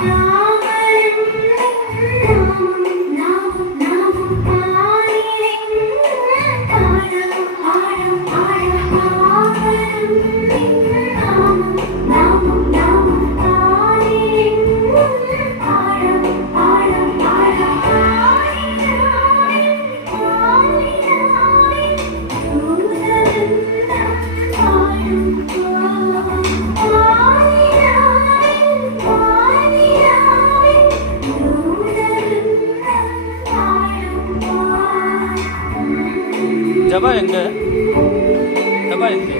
Yeah. ஜபா எங்க ஜபா எங்க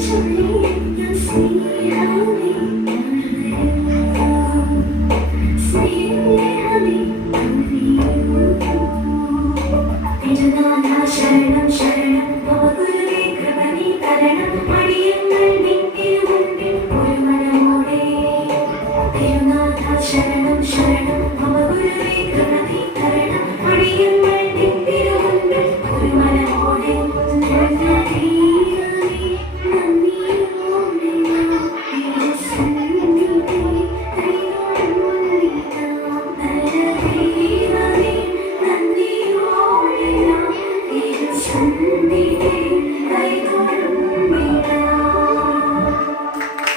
to me and see how